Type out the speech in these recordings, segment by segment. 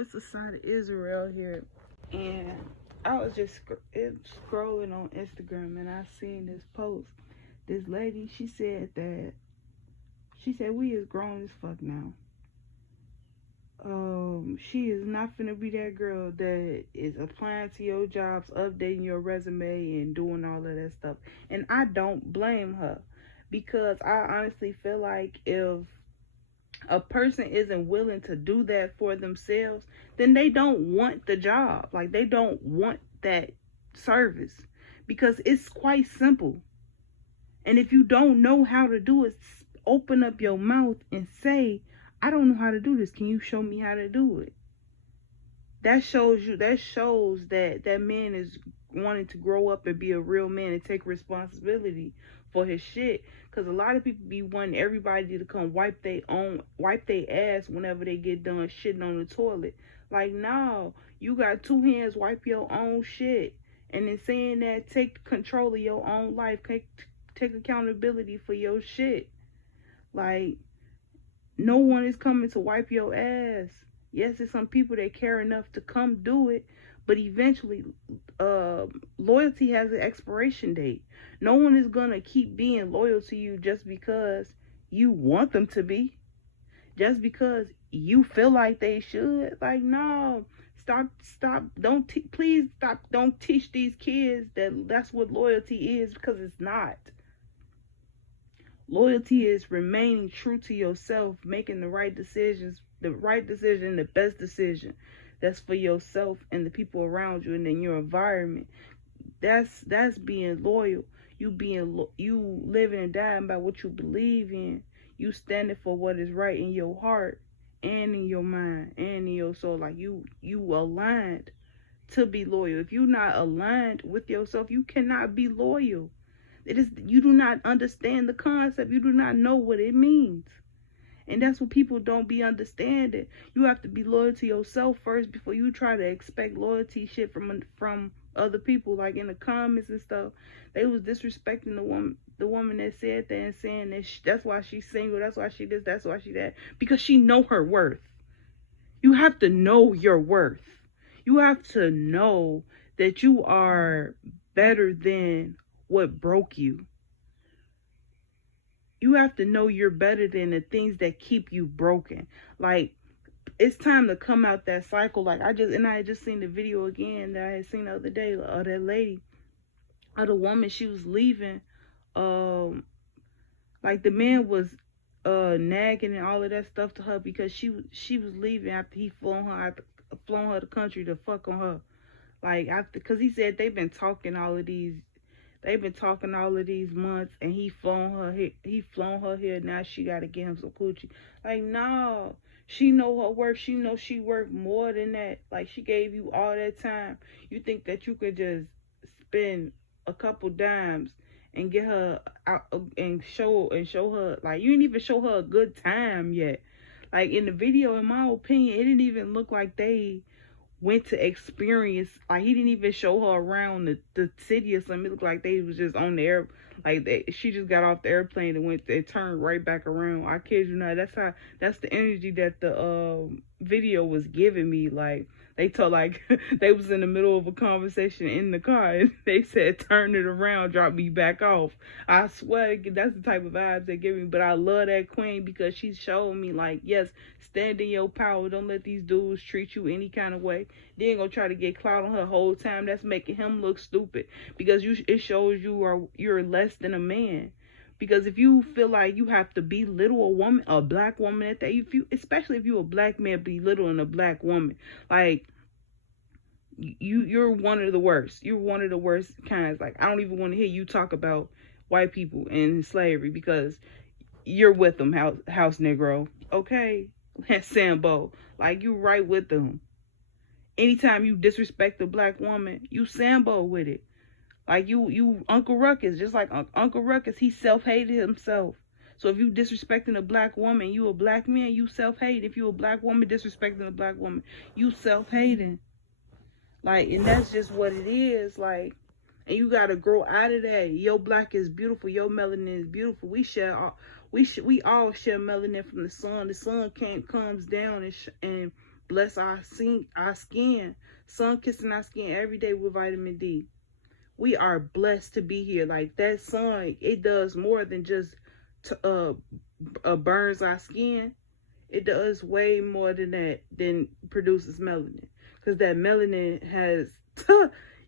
it's the side of Israel here, and I was just scrolling on Instagram, and I seen this post. This lady, she said we is grown as fuck now. She is not finna be that girl that is applying to your jobs, updating your resume, and doing all of that stuff. And I don't blame her, because I honestly feel like if a person isn't willing to do that for themselves, then they don't want the job. Like, they don't want that service, because it's quite simple. And if you don't know how to do it, open up your mouth and say, I don't know how to do this. Can you show me how to do it? That shows that that man is wanting to grow up and be a real man and take responsibility for his shit. Because a lot of people be wanting everybody to come wipe their ass whenever they get done shitting on the toilet. Like, no, you got two hands, wipe your own shit. And in saying that, take control of your own life. Take accountability for your shit. Like, no one is coming to wipe your ass. Yes, there's some people that care enough to come do it, but eventually, loyalty has an expiration date. No one is gonna keep being loyal to you just because you want them to be, just because you feel like they should. Like, no, stop. Please stop. Don't teach these kids that's what loyalty is, because it's not. Loyalty is remaining true to yourself, making the right decisions, the best decision that's for yourself and the people around you and in your environment. That's being loyal. You living and dying by what you believe in. You standing for what is right in your heart and in your mind and in your soul. Like, you aligned to be loyal. If you're not aligned with yourself, you cannot be loyal. You do not understand the concept. You do not know what it means. And that's what people don't be understanding. You have to be loyal to yourself first before you try to expect loyalty shit from other people. Like, in the comments and stuff, they was disrespecting the woman that said that, and saying that that's why she's single, that's why she this, that's why she that, because she know her worth. You have to know your worth. You have to know that you are better than what broke you. You have to know you're better than the things that keep you broken. Like, it's time to come out that cycle. Like, I had just seen the video again that I had seen the other day of that lady, of the woman. She was leaving. Like, the man was nagging and all of that stuff to her because she was leaving after he flown her the country to fuck on her. Like, because he said they've been talking all of these months, and he flown her here. Now she got to get him some coochie. Like, no, she know her worth. She know she worth more than that. Like, she gave you all that time. You think that you could just spend a couple dimes and get her out and show her, like, you didn't even show her a good time yet. Like, in the video, in my opinion, it didn't even look like they went to experience. Like, he didn't even show her around the city or something. It looked like they was just on the air. Like, she just got off the airplane and turned right back around. I kid you not. That's the energy that the video was giving me. Like, they told, like, they was in the middle of a conversation in the car, and they said, turn it around, drop me back off. I swear, that's the type of vibes they give me. But I love that queen, because she's showing me, like, yes, stand in your power. Don't let these dudes treat you any kind of way. They ain't gonna try to get clout on her whole time. That's making him look stupid, because it shows you're less than a man. Because if you feel like you have to belittle a black woman at that, especially if you're a black man belittling a black woman, like, you're one of the worst. You're one of the worst kinds. Like, I don't even want to hear you talk about white people and slavery, because you're with them, house Negro. Okay, that's Sambo. Like, you right with them. Anytime you disrespect a black woman, you Sambo with it. Like, you Uncle Ruckus, just like Uncle Ruckus, he self-hated himself. So if you disrespecting a black woman, you a black man, you self-hate. If you a black woman disrespecting a black woman, you self-hating. Like, and that's just what it is. Like, and you gotta grow out of that. Your black is beautiful. Your melanin is beautiful. We all share melanin from the sun. The sun comes down and bless our skin, sun kissing our skin every day with vitamin D. We are blessed to be here. Like, that sun, it does more than just burns our skin. It does way more than that, than produces melanin. Because that melanin has,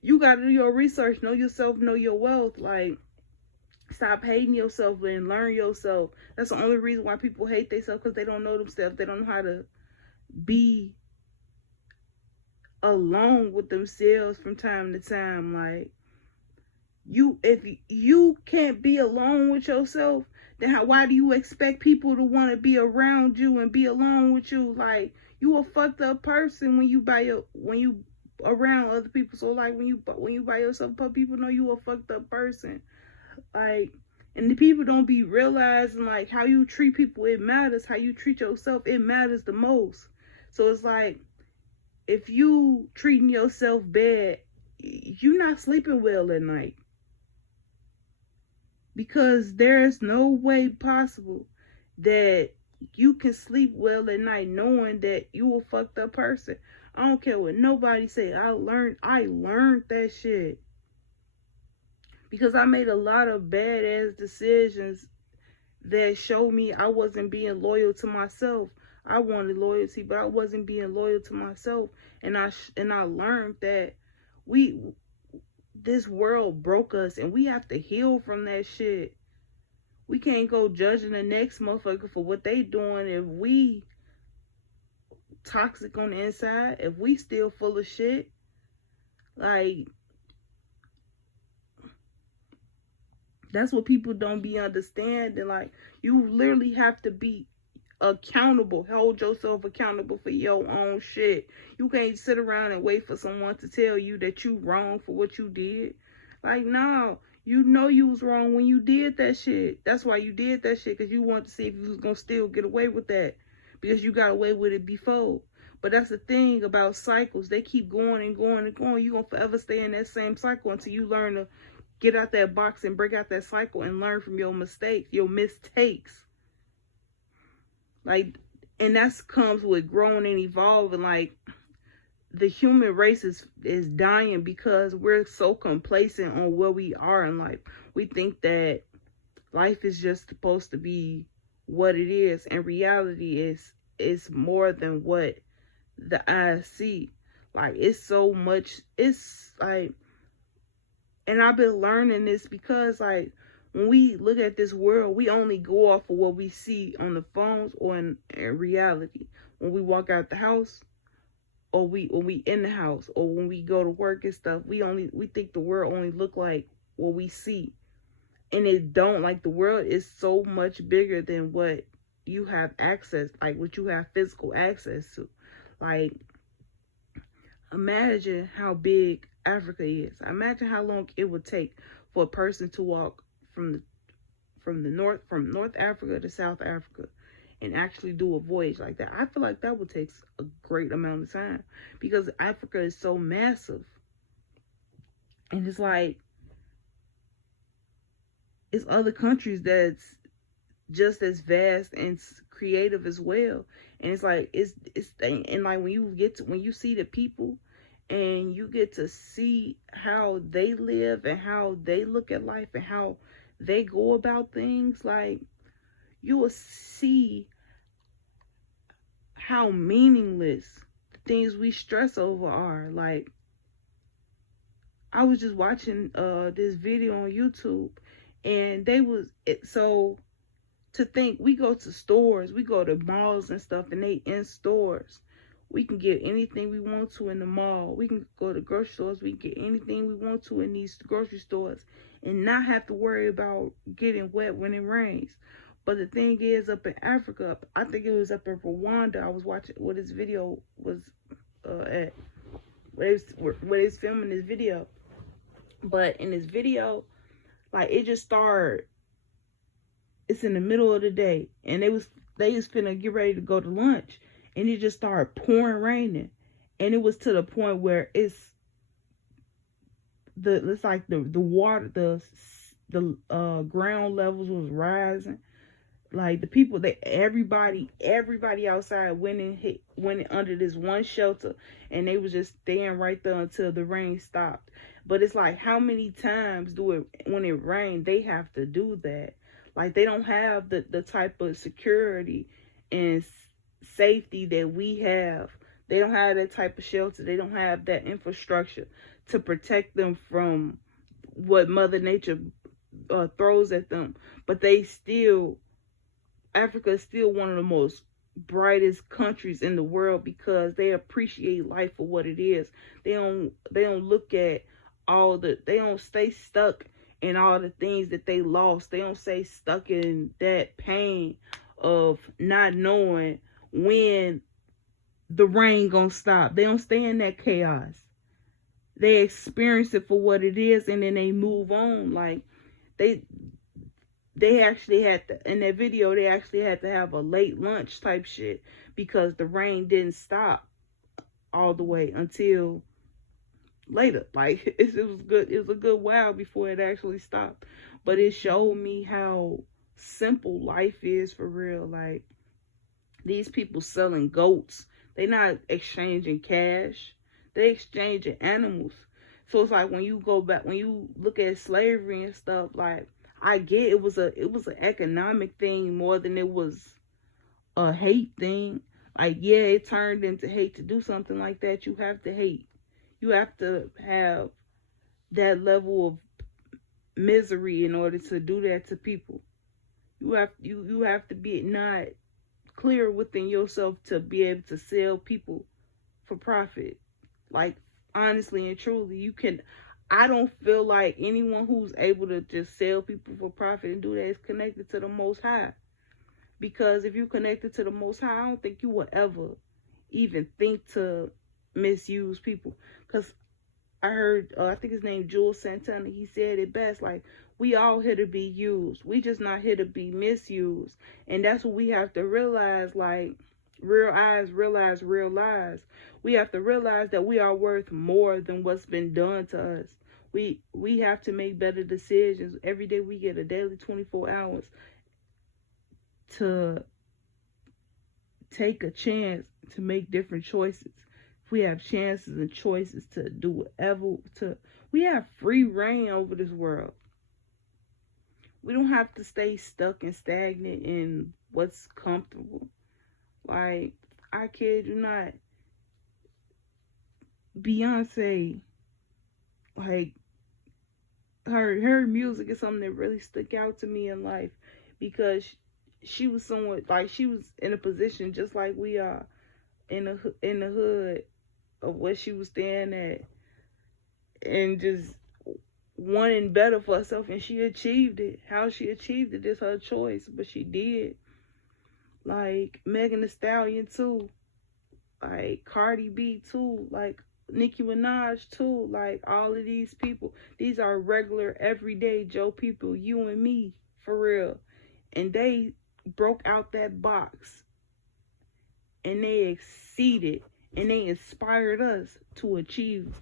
you got to do your research, know yourself, know your wealth. Like, stop hating yourself and learn yourself. That's the only reason why people hate themselves, because they don't know themselves. They don't know how to be alone with themselves from time to time. Like, if you can't be alone with yourself, then why do you expect people to want to be around you and be alone with you? Like, you a fucked up person when you around other people. So like, when you by yourself, people know you a fucked up person. Like, and the people don't be realizing, like, how you treat people, it matters. How you treat yourself, it matters the most. So it's like, if you treating yourself bad, you're not sleeping well at night. Because there's no way possible that you can sleep well at night knowing that you a fucked up person. I don't care what nobody say. I learned that shit. Because I made a lot of badass decisions that showed me I wasn't being loyal to myself. I wanted loyalty, but I wasn't being loyal to myself. And I learned that this world broke us, and we have to heal from that shit. We can't go judging the next motherfucker for what they doing if we toxic on the inside, if we still full of shit. Like, that's what people don't be understanding. Like, you literally have to be accountable. Hold yourself accountable for your own shit. You can't sit around and wait for someone to tell you that you wrong for what you did. Like, no, you know you was wrong when you did that shit. That's why you did that shit, because you wanted to see if you was gonna still get away with that, because you got away with it before. But that's the thing about cycles. They keep going and going and going. You're gonna forever stay in that same cycle until you learn to get out that box and break out that cycle and learn from your mistakes. Like, and that comes with growing and evolving. Like, the human race is dying because we're so complacent on where we are in life. We think that life is just supposed to be what it is, and reality is more than what the eyes see. Like, it's so much. It's like, and I've been learning this because, like, when we look at this world, we only go off of what we see on the phones or in reality. When we walk out the house, or when we in the house, or when we go to work and stuff, we think the world only look like what we see. And it don't. Like, the world is so much bigger than what you have access, like what you have physical access to. Like, imagine how big Africa is. Imagine how long it would take for a person to walk from North Africa to South Africa and actually do a voyage like that. I feel like that would take a great amount of time, because Africa is so massive. And it's like, it's other countries that's just as vast and creative as well. And it's like, and like, when you see the people and you get to see how they live and how they look at life and how they go about things, like, you will see how meaningless the things we stress over are. Like, I was just watching this video on YouTube, and so to think, we go to stores, we go to malls and stuff, and they in stores. We can get anything we want to in the mall. We can go to grocery stores. We can get anything we want to in these grocery stores and not have to worry about getting wet when it rains. But the thing is, up in Africa, I think it was up in Rwanda, I was watching what this video was at, where they was filming this video. But in this video, like, it just started, it's in the middle of the day, and they was finna get ready to go to lunch, and it just started pouring raining, and it was to the point where it's like the water, the ground levels was rising. Like the people that everybody outside went under this one shelter, and they was just staying right there until the rain stopped. But it's like, how many times when it rained, they have to do that? Like, they don't have the type of security and safety that we have. They don't have that type of shelter. They don't have that infrastructure to protect them from what Mother Nature throws at them. But Africa is still one of the most brightest countries in the world because they appreciate life for what it is. They don't look at they don't stay stuck in all the things that they lost. They don't stay stuck in that pain of not knowing when the rain gonna stop. They don't stay in that chaos. They experience it for what it is, and then they move on. Like, they actually had to, in that video, they actually had to have a late lunch type shit because the rain didn't stop all the way until later. Like, it was good. It was a good while before it actually stopped. But it showed me how simple life is for real. Like, these people selling goats, they not exchanging cash. They exchanging animals. So it's like, when you look at slavery and stuff, like, I get it was an economic thing more than it was a hate thing. Like, yeah, it turned into hate. To do something like that, you have to hate. You have to have that level of misery in order to do that to people. You have to be not clear within yourself to be able to sell people for profit. Like, honestly and truly, I don't feel like anyone who's able to just sell people for profit and do that is connected to the Most High. Because if you're connected to the Most High, I don't think you will ever even think to misuse people. Because I heard, I think his name Jules Santana, he said it best, like, we all here to be used. We just not here to be misused. And that's what we have to realize. Like, real eyes realize real lies. We have to realize that we are worth more than what's been done to us. We have to make better decisions. Every day we get a daily 24 hours to take a chance to make different choices. If we have chances and choices to do whatever, we have free reign over this world. We don't have to stay stuck and stagnant in what's comfortable. Like, I kid you not, Beyonce, like, her music is something that really stuck out to me in life, because she was someone, like, she was in a position just like we are in the hood of what she was staying at, and just wanting better for herself, and she achieved it. How she achieved it is her choice, but she did. Like, Megan Thee Stallion too, like Cardi B too, like Nicki Minaj too, like all of these people. These are regular, everyday Joe people, you and me, for real. And they broke out that box, and they exceeded, and they inspired us to achieve,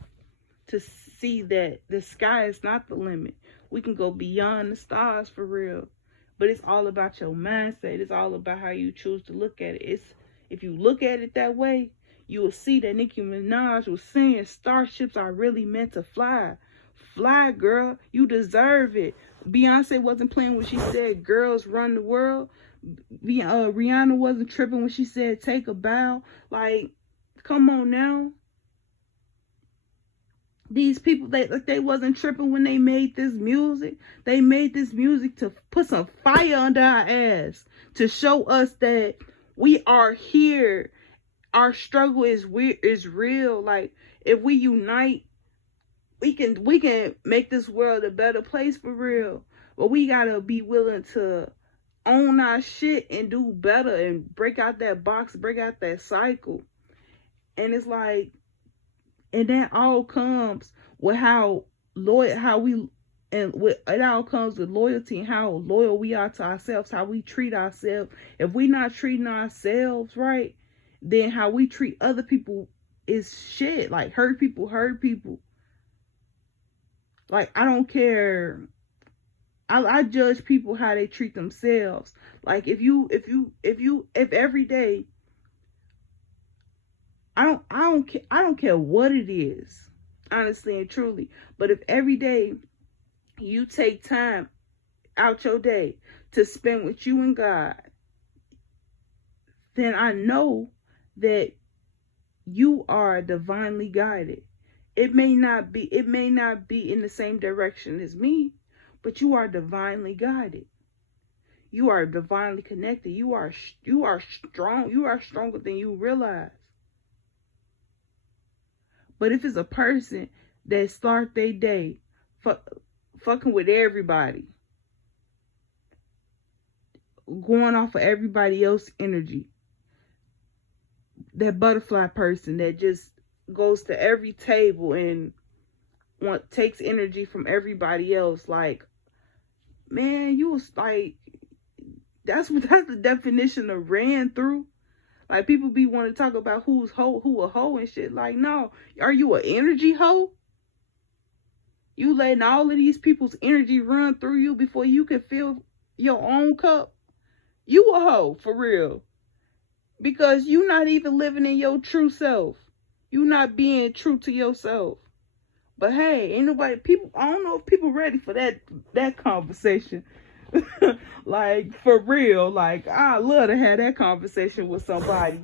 to see that the sky is not the limit. We can go beyond the stars, for real. But it's all about your mindset. It's all about how you choose to look at it. If you look at it that way, you will see that Nicki Minaj was saying starships are really meant to fly. Fly, girl. You deserve it. Beyonce wasn't playing when she said girls run the world. Rihanna wasn't tripping when she said take a bow. Like, come on now. These people, they wasn't tripping when they made this music. They made this music to put some fire under our ass, to show us that we are here. Our struggle is real. Like, if we unite, we can make this world a better place, for real. But we gotta be willing to own our shit and do better and break out that box, break out that cycle. And it's like, and that all comes with it all comes with loyalty and how loyal we are to ourselves, how we treat ourselves. If we're not treating ourselves right, then how we treat other people is shit. Like, hurt people. Like, I don't care I judge people how they treat themselves. Like if every day, I don't care what it is, honestly and truly. But if every day you take time out your day to spend with you and God, then I know that you are divinely guided. It may not be in the same direction as me, but you are divinely guided. You are divinely connected. You are strong. You are stronger than you realize. But if it's a person that start their day fucking with everybody, going off of everybody else's energy, that butterfly person that just goes to every table and takes energy from everybody else, like, man, you was like, that's the definition of ran through. Like, people be wanting to talk about who a hoe and shit. Like, no, are you an energy hoe? You letting all of these people's energy run through you before you can fill your own cup? You a hoe, for real. Because you not even living in your true self. You not being true to yourself. But hey, ain't nobody, people, I don't know if people ready for that conversation. Like, for real, like, I love to have that conversation with somebody.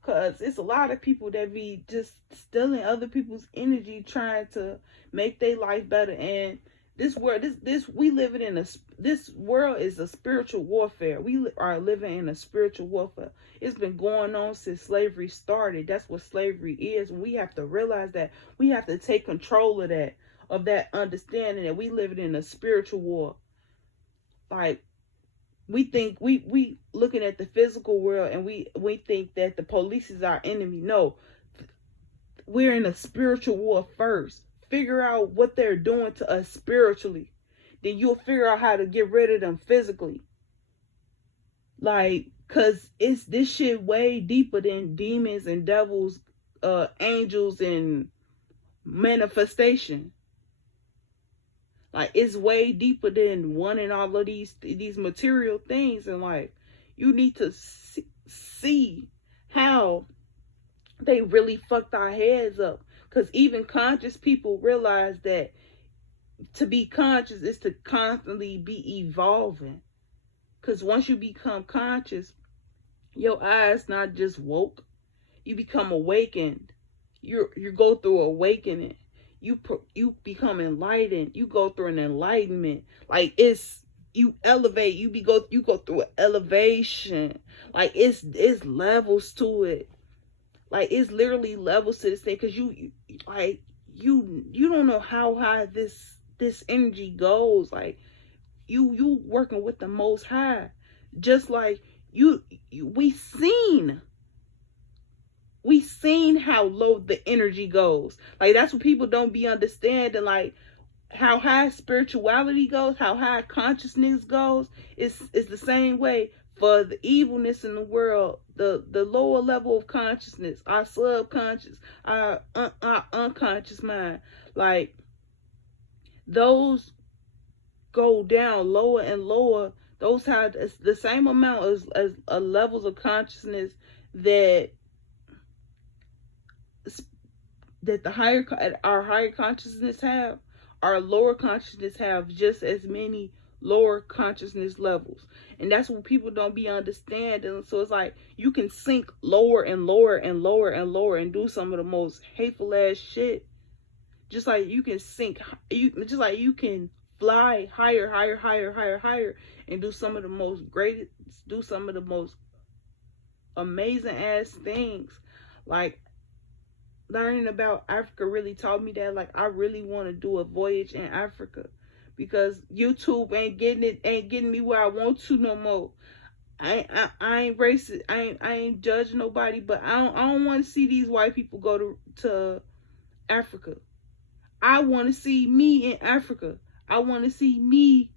Because it's a lot of people that be just stealing other people's energy, trying to make their life better. And this world, we living in this world is a spiritual warfare. We are living in a spiritual warfare. It's been going on since slavery started. That's what slavery is. We have to realize that. We have to take control of that understanding that we living in a spiritual war. Like, we think we looking at the physical world and we think that the police is our enemy. No, we're in a spiritual war first. Figure out what they're doing to us spiritually. Then you'll figure out how to get rid of them physically. Like, cause it's this shit way deeper than demons and devils, angels and manifestation. Like, it's way deeper than wanting all of these material things. And like, you need to see how they really fucked our heads up. Because even conscious people realize that to be conscious is to constantly be evolving. Because once you become conscious, your eyes not just woke, you become awakened. You go through awakening. You become enlightened. You go through an enlightenment. Like, it's, you elevate. You go through an elevation. Like, it's levels to it. Like, it's literally levels to this thing. Cause you don't know how high this energy goes. Like, you working with the Most High. Just like we seen how low the energy goes. Like, that's what people don't be understanding. Like, how high spirituality goes, how high consciousness goes, is the same way for the evilness in the world. The lower level of consciousness, our subconscious, our unconscious mind, like, those go down lower and lower. Those have the same amount as levels of consciousness that our higher consciousness have. Our lower consciousness have just as many lower consciousness levels. And that's what people don't be understanding. So it's like, you can sink lower and lower and lower and lower and do some of the most hateful ass shit. Just like you can just like you can fly higher and do some of the most amazing ass things. Like, learning about Africa really taught me that. Like, I really want to do a voyage in Africa, because YouTube ain't getting me where I want to no more. I ain't racist. I ain't judging nobody, but I don't want to see these white people go to Africa. I want to see me in Africa. I want to see me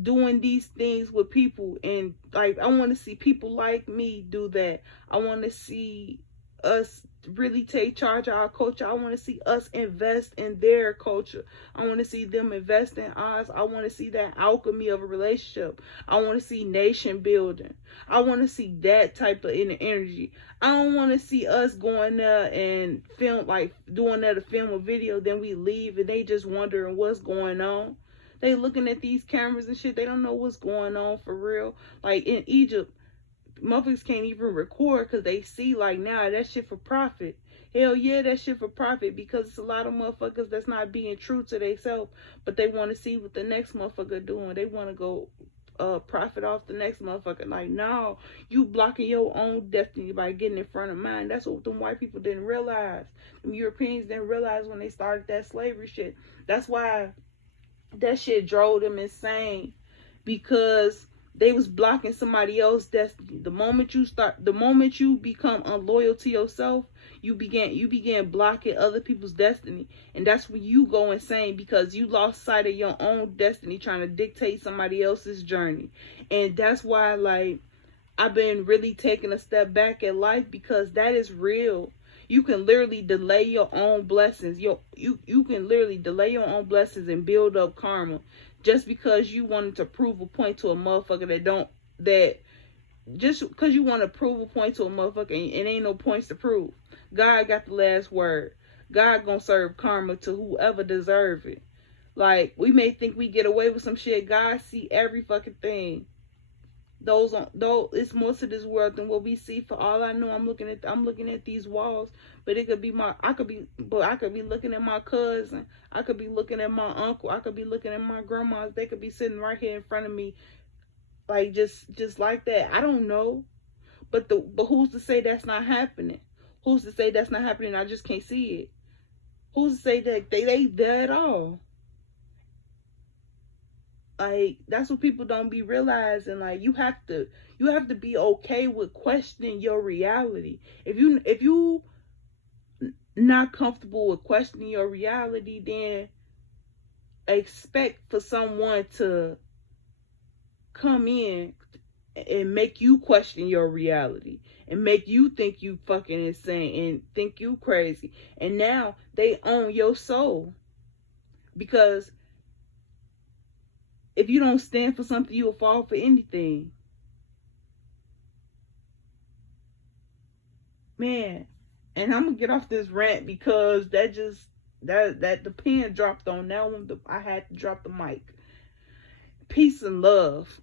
doing these things with people, and like, I want to see people like me do that. I want to see us really take charge of our culture. I want to see us invest in their culture. I want to see them invest in ours. I want to see that alchemy of a relationship. I want to see nation building. I want to see that type of energy. I don't want to see us going there and film, like doing that to film a video, then we leave and they just wondering what's going on. They looking at these cameras and shit. They don't know what's going on for real. Like in Egypt, motherfuckers can't even record because they see like, nah, that shit for profit. Hell yeah, that shit for profit, because it's a lot of motherfuckers that's not being true to themselves, but they want to see what the next motherfucker doing. They want to go profit off the next motherfucker. Like, no, you blocking your own destiny by getting in front of mine. That's what them white people didn't realize. Them Europeans didn't realize when they started that slavery shit. That's why that shit drove them insane, because they was blocking somebody else's destiny. The moment you become unloyal to yourself, you began blocking other people's destiny. And that's when you go insane, because you lost sight of your own destiny trying to dictate somebody else's journey. And that's why, like, I've been really taking a step back in life, because that is real. You can literally delay your own blessings. You can literally delay your own blessings and build up karma, just because you wanted to prove a point to a motherfucker just because you want to prove a point to a motherfucker, and it ain't no points to prove. God got the last word. God gonna serve karma to whoever deserve it. Like, we may think we get away with some shit. God see every fucking thing. Though it's more to this world than what we see. For all I know, I'm looking at these walls, but it could be I could be looking at my cousin. I could be looking at my uncle. I could be looking at my grandmas. They could be sitting right here in front of me, like just like that. I don't know, but who's to say that's not happening? Who's to say that's not happening? I just can't see it. Who's to say that they ain't there at all? Like, that's what people don't be realizing. Like, you have to be okay with questioning your reality. If you not comfortable with questioning your reality, then expect for someone to come in and make you question your reality and make you think you fucking insane and think you crazy. And now they own your soul, because if you don't stand for something, you'll fall for anything. Man, and I'm gonna get off this rant, because that the pen dropped on that one. I had to drop the mic. Peace and love.